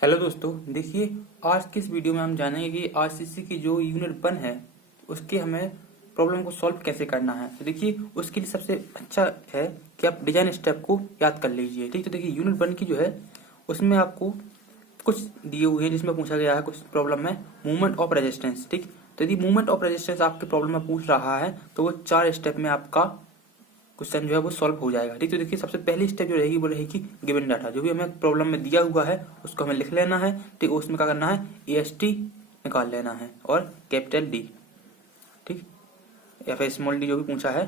Hello दोस्तों, देखिए आज की इस वीडियो में हम जानेंगे कि आरसीसी की जो यूनिट 1 है उसके हमें प्रॉब्लम को सॉल्व कैसे करना है। तो देखिए उसके लिए सबसे अच्छा है कि आप डिजाइन स्टेप को याद कर लीजिए। ठीक, तो देखिए यूनिट 1 की जो है उसमें आपको कुछ दिए हुए हैं जिसमें पूछा गया है कुछ प्रॉब्लम है मूवमेंट ऑफ रेजिस्टेंस। ठीक, तो यदि मूवमेंट ऑफ रेजिस्टेंस आपके प्रॉब्लम में पूछ रहा है तो वो 4 स्टेप में आपका क्वेश्चन जो है वो सॉल्व हो जाएगा। ठीक, तो देखिए सबसे पहली स्टेप जो रहेगी वो रहेगी गिवन डाटा, जो भी हमें प्रॉब्लम में दिया हुआ है उसको हमें लिख लेना है। ठीक, उसमें क्या करना है, EST निकाल लेना है और कैपिटल डी, ठीक, या फिर स्मॉल डी जो भी पूछा है,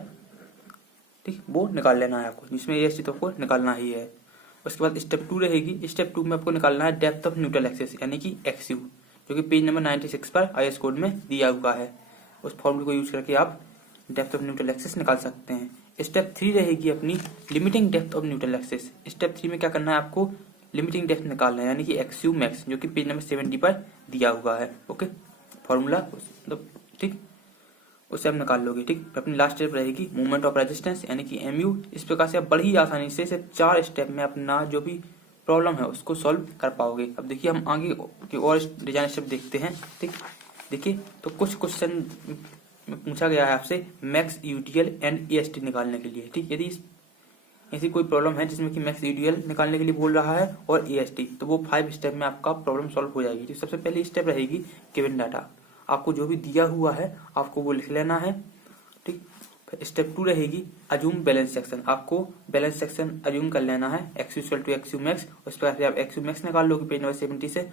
ठीक, वो निकाल लेना है आपको, जिसमें EST तो आपको निकालना ही है। उसके बाद स्टेप 2 रहेगी। स्टेप 2 में आपको निकालना है डेप्थ ऑफ न्यूट्रल एक्सिस यानी कि XU, जो कि पेज नंबर 96 पर IS कोड में दिया हुआ है। उस फॉर्मूले को यूज करके आप डेप्थ ऑफ न्यूट्रल एक्सिस निकाल सकते हैं। स्टेप 3 रहेगी अपनी limiting depth of neutral axis. Step 3 में क्या करना है, आपको लिमिटिंग डेप्थ निकालना है यानी कि XU मैक्स, जो कि पेज नंबर 70 पर दिया हुआ है। ओके, फॉर्मूला ठीक, उससे आप निकाल लोगे। ठीक, अपनी लास्ट स्टेप रहेगी मूवमेंट ऑफ रेजिस्टेंस यानी कि MU। इस प्रकार से आप बड़ी ही आसानी से सिर्फ 4 स्टेप में अपना जो भी प्रॉब्लम है उसको सॉल्व कर पाओगे। अब देखिए हम आगे के और डिजाइन स्टेप देखते हैं। ठीक, देखिए तो कुछ क्वेश्चन पूछा गया है आपसे मैक्स यूटीएल एंड EST निकालने के लिए। ठीक, यदि ऐसी कोई प्रॉब्लम है जिसमें कि मैक्स यूटीएल निकालने के लिए बोल रहा है और EST, तो वो 5 स्टेप में आपका प्रॉब्लम सॉल्व हो जाएगी। तो सबसे पहली स्टेप रहेगी गिवन डाटा, आपको जो भी दिया हुआ है आपको वो लिख लेना है। ठीक, स्टेप 2 रहेगी अज्यूम बैलेंस सेक्शन, आपको बैलेंस सेक्शन अज्यूम कर लेना है XU equal to XU max. उस पर आप XU मैक्स निकाल लोगे पेज नंबर 70 से,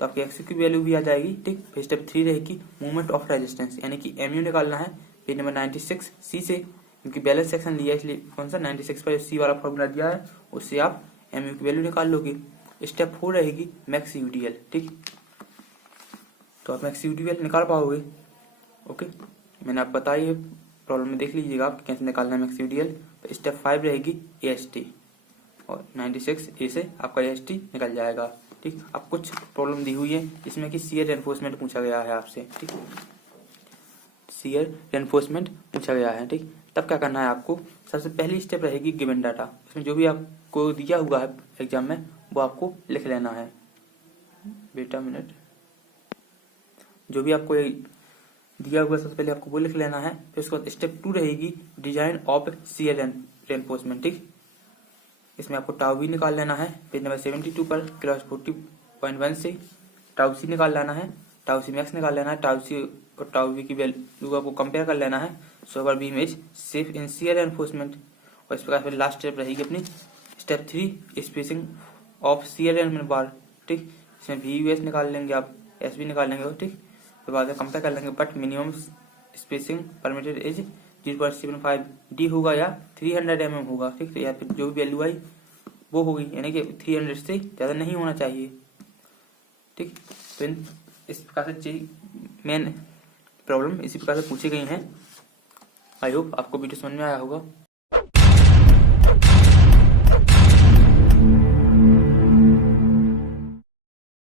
तो आपकी XU की वैल्यू भी आ जाएगी। ठीक, फिर स्टेप 3 रहेगी मूवमेंट ऑफ रेजिस्टेंस यानी कि MU निकालना है पेज नंबर 96 C से, क्योंकि बैलेंस सेक्शन लिया इसलिए कौन सा 96 पर C वाला फॉर्मूला दिया है उससे आप MU की वैल्यू निकाल लोगे। स्टेप 4 रहेगी मैक्स UDL। ठीक, तो आप मैक्स UDL निकाल पाओगे। ओके, मैंने आप बताई है, प्रॉब्लम में देख लीजिएगा आप कैसे निकालना है मैक्स UDL। तो स्टेप 5 रहेगी EST और 96 A से आपका EST निकल जाएगा। ठीक, अब कुछ प्रॉब्लम दी हुई है जिसमें कि शियर रेनफोर्समेंट पूछा गया है आपसे। ठीक, शियर रेनफोर्समेंट पूछा गया है। ठीक, तब क्या करना है आपको, सबसे पहली स्टेप रहेगी गिवन डाटा, उसमें जो भी आपको दिया हुआ है एग्जाम में वो आपको लिख लेना है। बेटा मिनट, जो भी आपको दिया हुआ सबसे पहले आपको वो लिख लेना है। फिर उसके बाद स्टेप 2 रहेगी डिजाइन ऑफ शियर रेनफोर्समेंट। ठीक, इसमें आपको टाउ भी निकाल लेना है पेज नंबर 72 पर क्लास 40.1 से टाउ सी निकाल लेना है, टाउ सी मैक्स निकाल लेना है, टाउ सी और टाउ वी की वैल्यू आपको कंपेयर कर लेना है। So our beam is safe in shear reinforcement. और इस प्रकार फिर लास्ट स्टेप रहेगी अपनी step 3 spacing of shear reinforcement bar. ठीक, इसमें VUS निकाल लेंगे आप, एस भी निकाल लेंगे। ठीक, तो बाद में कंपेयर कर लेंगे, but minimum spacing permitted is 0.75 D होगा या 300 mm होगा। ठीक, तो या फिर जो भी वैल्यू आई वो होगी, यानी कि 300 से ज्यादा नहीं होना चाहिए। ठीक, तो इस प्रकार से मेन प्रॉब्लम इसी प्रकार से पूछी गई हैं। आई होप आपको वीडियो समझ में आया होगा।